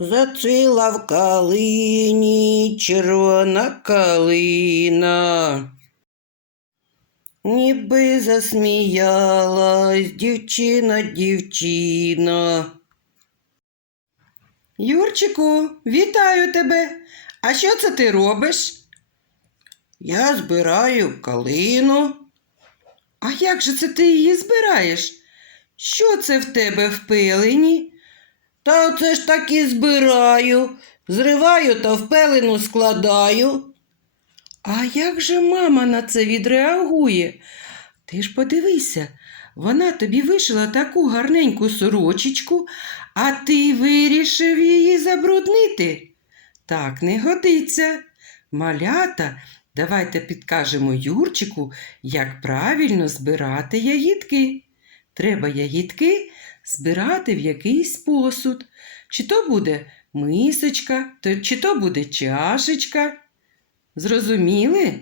Зацвіла в калині червона калина. Ніби засміялась дівчина дівчина. Юрчику, вітаю тебе. А що це ти робиш? Я збираю калину. А як же це ти її збираєш? Що це в тебе в пилені? Та оце ж так і збираю. Зриваю та в пелену складаю. А як же мама на це відреагує? Ти ж подивися, вона тобі вишила таку гарненьку сорочечку, а ти вирішив її забруднити. Так не годиться. Малята, давайте підкажемо Юрчику, як правильно збирати ягідки. Треба ягідки збирати в якийсь посуд. Чи то буде мисочка, чи то буде чашечка. Зрозуміли?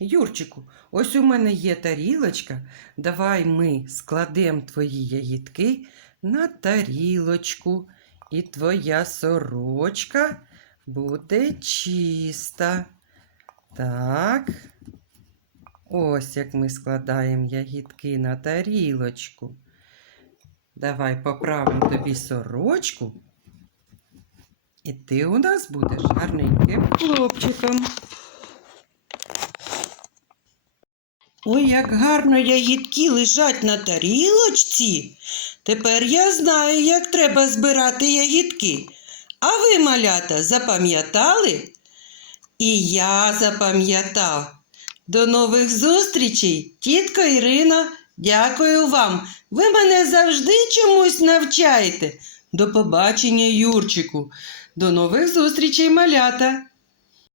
Юрчику, ось у мене є тарілочка. Давай ми складемо твої ягідки на тарілочку, і твоя сорочка буде чиста. Так. Ось як ми складаємо ягідки на тарілочку. Давай поправимо тобі сорочку. І ти у нас будеш гарненьким хлопчиком. Ой, як гарно ягідки лежать на тарілочці. Тепер я знаю, як треба збирати ягідки. А ви, малята, запам'ятали? І я запам'ятав. До нових зустрічей, тітка Ірино, Дякую вам. Ви мене завжди чомусь навчаєте. До побачення, Юрчику. До нових зустрічей, малята!